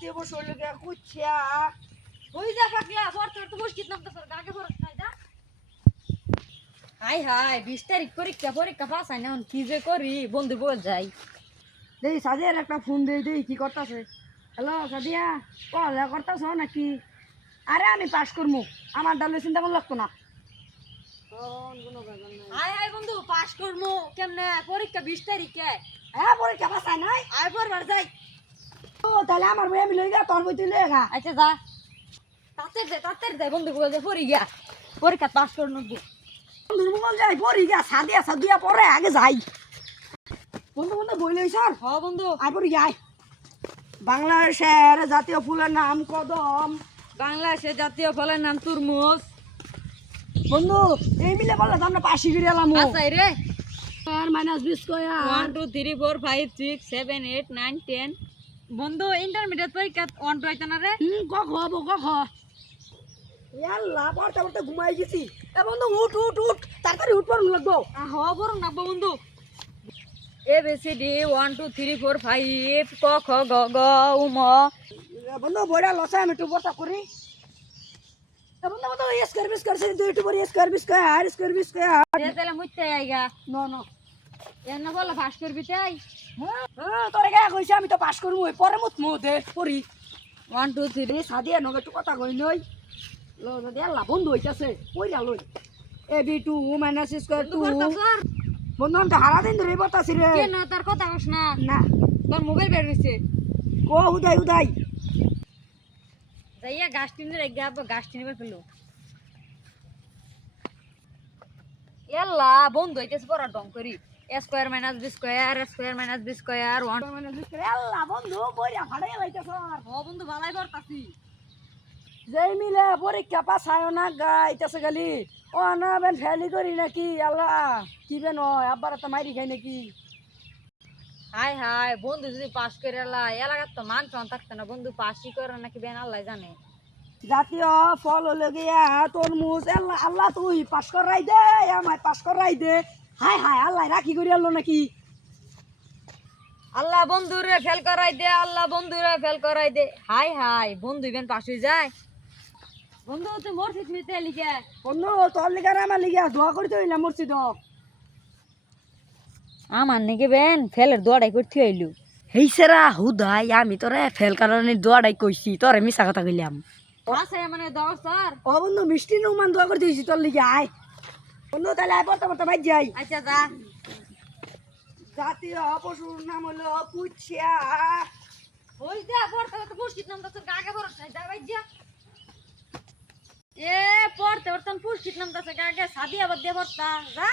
জাতীয় পশু হলো গিয়া কুচ্ছা। ওই যা পাকলা পড়তে পড়তে মুশকিল নামতে সর গাগে পড়ছ নাই যা। হাই হাই 20 তারিখ পরীক্ষা পাস হয় না কি যে করি বন্ধু বল যাই। দেই সাদিয়ার একটা ফোন দেই কি করতেছে। হ্যালো সাদিয়া, পড়ালেখা করতেছ নাকি? আরে আমি পাস করবো, আমার ডালে চিন্তা করলে লাগতো না। হাই হাই বন্ধু পাস করমু কেমনে পরীক্ষা 20 তারিখে। হ্যাঁ পরীক্ষা পাস হয় নাই? আয় পড়বার যাই। ও তাহলে আমার বই আমি লই গা, তোর বই তুই লই গা। আচ্ছা যা তাতে দে বন্ধু বল যে পড়ি গিয়া পরীক্ষা পাস করনু। বন্ধুর মোবাইল যাই পড়ি গা, সাদিয়া সাদিয়া পরে আগে যাই। বন্ধু বন্ধু বই লই স্যার। হ বন্ধু আয় পড়ি যাই। বাংলাদেশের জাতীয় ফুলের নাম কদম। বাংলাদেশের জাতীয় ফলের নাম তরমুজ। বন্ধু এই মিলে বললে তো আমরা পাশি করে এলাম। আচ্ছা রে -20 স্কয়ার 1 2 3 4 5 6 7 8 9 10 বন্ধু ইন্টারমিডিয়েট পরীক্ষা 1 2 আইতা না রে। ক খ ব ক খ। ইয়াল্লা পড়তে পড়তে ঘুমাই গেছি। এ বন্ধু উঠ উঠ উঠ, তাড়াতাড়ি উঠ পড়ন লাগবো। হ বড় না বন্ধু এ বি সি ডি 1 2 3 4 5 ক খ গ ঘ উ ম। বন্ধু বইটা লসে আমি একটু বর্ষা করি। এ বন্ধু বন্ধু স্কয়ার বিস করছে তুই একটু বড় স্কয়ার বিস স্কয়ার। এ তাহলে মুইতে আইগা নো নো। এন বলে পাস করবি তাই। হ্যাঁ তোরে কে কইছে আমি তো পাস করবো, পরে মুত মো দে পড়ি। 1 2 3 রে সাদিয়া নগে একটু কথা কই নই। লো যদি আল্লাহ বন্ধু হইতাছে পড়িয়া লই। AB2 - square 2। বন্ধু আমি তো হারা দিন ধরে বলতাছি রে। কেন তার কথা কস না না তোর মোবাইল বের হইছে। কো উদাই উদাই। যাইয়া গাছ টিনে রেখে গাছ টিনে ফেললো। এল্লা বন্ধু হইতেছে পড়া ডং করি a square minus b square - 1 আল্লাহ বন্ধু বইরা ফাড়াইয়া লাইতাছ। ও বন্ধু ভালাই করতাছি। যেই মিলে পরীক্ষা পাস হয় না গাইতাছে খালি ও না বেন ফেলি করি নাকি। আল্লাহ কি বেন হয় আব্বার তো মাইরি খাই নাকি। হাই হাই বন্ধু যদি পাস করে এলাকার তো মান সম্মান থাকতো না। বন্ধু পাসই করে নাকি বেন আল্লাহ জানে। জাতীয় ফল হলো গিয়া তরমুজ। আল্লাহ আল্লাহ তুই পাস করাই দে, আমায় পাস করাই দে। হাই হাই আল্লাহ রাখি করি আল্লো নাকি। আল্লাহ বন্ধুরে ফেল করাই দে, আল্লাহ বন্ধুরে ফেল করাই দে। হাই হাই বন্ধু বেন পাস হয়ে যায়। বন্ধু তুই মরছিস নিতে লিখে। বন্ধু তোর লিগার আমার লিগা দোয়া করিতে হইলাম মসজিদ। আমার নাকি বেন ফেলের দোয়াটাই করতে হইলু। হেইসেরা হুদাই আমি তোরে ফেল কারণে দোয়াটাই কইছি, তোরে মিছা কথা কইলাম। আছে মানে দশ স্যার। ও বন্ধু মিষ্টি নুমান দোয়া করতে হইছি তোর লিগা। আয় বন্ধু তাহলে আয় পড়তে পড়তে বাইর যাই। আচ্ছা যা। জাতীয় পশুর নাম হলো কুচ্ছা। ওই যা পড়তে পড়তে পুষ্টির নাম তো গাগে পড়ছ নাই যা ভাই যা। এ পড়তে পড়তে পুষ্টির নাম তো গাগে সাদিয়া বাদ দিয়ে পড়তা যা।